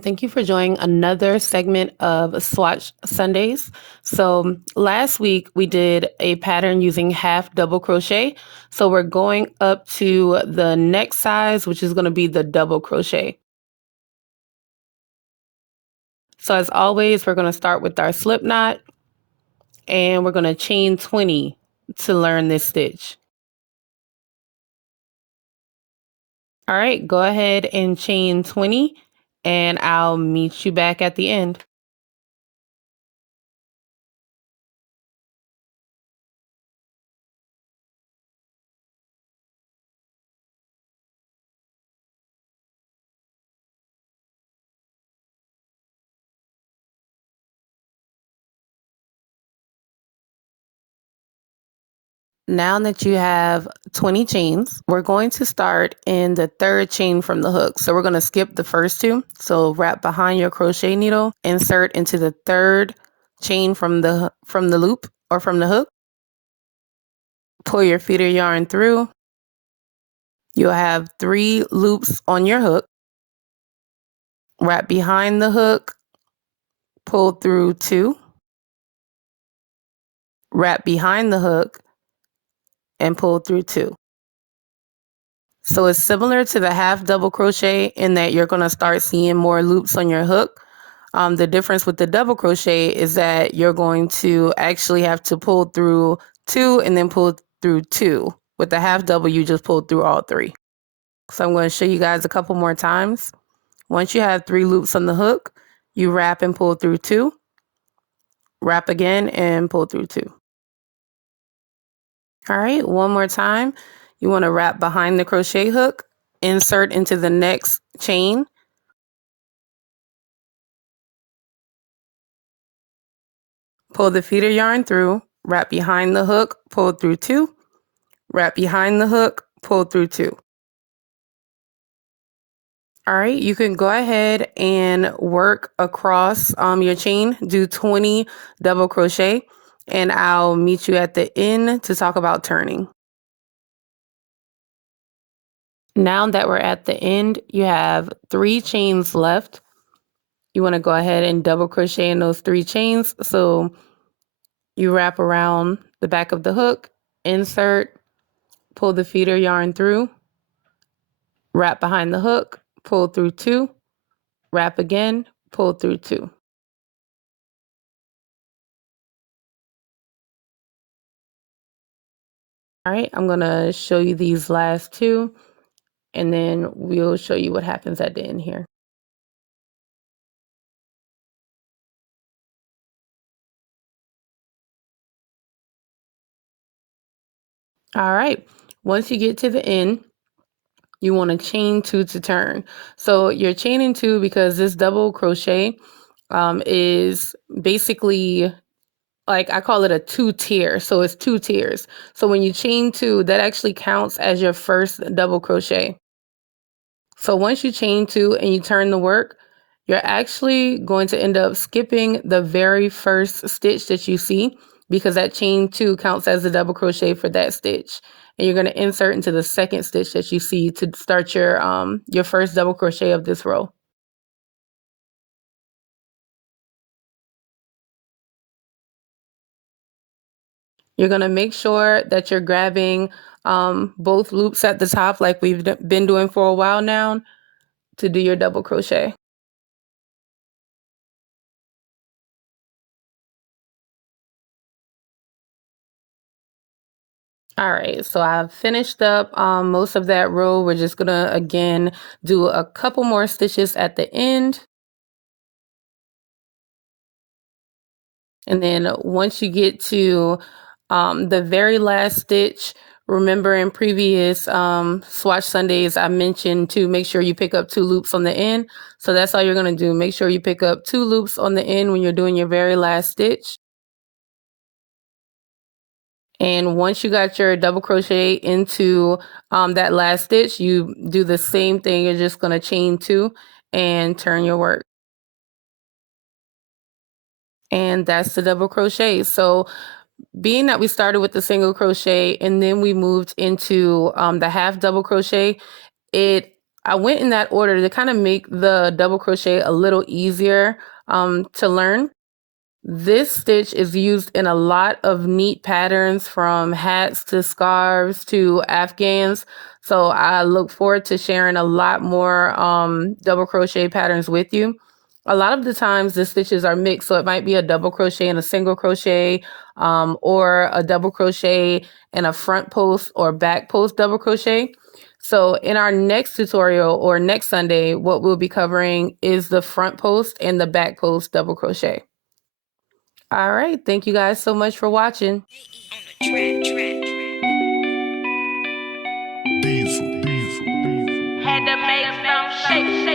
and thank you for joining another segment of Swatch Sundays. So last week we did a pattern using half double crochet. So we're going up to the next size, which is going to be the double crochet. So as always, we're going to start with our slip knot and we're going to chain 20 to learn this stitch. All right, go ahead and chain 20 and I'll meet you back at the end. Now that you have 20 chains, we're going to start in the third chain from the hook. So we're going to skip the first two. So wrap behind your crochet needle, insert into the third chain from the loop or from the hook. Pull your feeder yarn through. You'll have 3 loops on your hook. Wrap behind the hook, pull through 2. Wrap behind the hook and pull through 2. So it's similar to the half double crochet in that you're going to start seeing more loops on your hook. The difference with the double crochet is that you're going to actually have to pull through 2 and then pull through 2. With the half double, you just pull through all 3. So I'm going to show you guys a couple more times. Once you have 3 loops on the hook, you wrap and pull through 2. Wrap again and pull through 2. All right, one more time. You want to wrap behind the crochet hook, insert into the next chain. Pull the feeder yarn through, wrap behind the hook, pull through 2. Wrap behind the hook, pull through 2. All right, you can go ahead and work across your chain, do 20 double crochet, and I'll meet you at the end to talk about turning. Now that we're at the end, you have 3 chains left. You want to go ahead and double crochet in those 3 chains. So you wrap around the back of the hook, insert, pull the feeder yarn through, wrap behind the hook, pull through 2, wrap again, pull through 2. All right, I'm going to show you these last 2, and then we'll show you what happens at the end here. All right, once you get to the end, you want to chain 2 to turn. So you're chaining 2 because this double crochet is basically, like, I call it a 2-tier. So it's 2 tiers. So when you chain 2, that actually counts as your first double crochet. So once you chain 2 and you turn the work, you're actually going to end up skipping the very first stitch that you see, because that chain 2 counts as a double crochet for that stitch. And you're going to insert into the second stitch that you see to start your first double crochet of this row. You're going to make sure that you're grabbing both loops at the top like we've been doing for a while now to do your double crochet. All right, so I've finished up most of that row. We're just gonna, again, do a couple more stitches at the end. And then once you get to the very last stitch, remember in previous Swatch Sundays, I mentioned to make sure you pick up 2 loops on the end. So that's all you're gonna do. Make sure you pick up 2 loops on the end when you're doing your very last stitch. And once you got your double crochet into that last stitch, you do the same thing. You're just going to chain 2 and turn your work. And that's the double crochet. So being that we started with the single crochet and then we moved into the half double crochet, it I went in that order to kind of make the double crochet a little easier to learn. This stitch is used in a lot of neat patterns, from hats to scarves to afghans. So I look forward to sharing a lot more double crochet patterns with you. A lot of the times the stitches are mixed, so it might be a double crochet and a single crochet, or a double crochet and a front post or back post double crochet. So in our next tutorial, or next Sunday, what we'll be covering is the front post and the back post double crochet. All right. Thank you guys so much for watching. Diesel. Had to make some shake.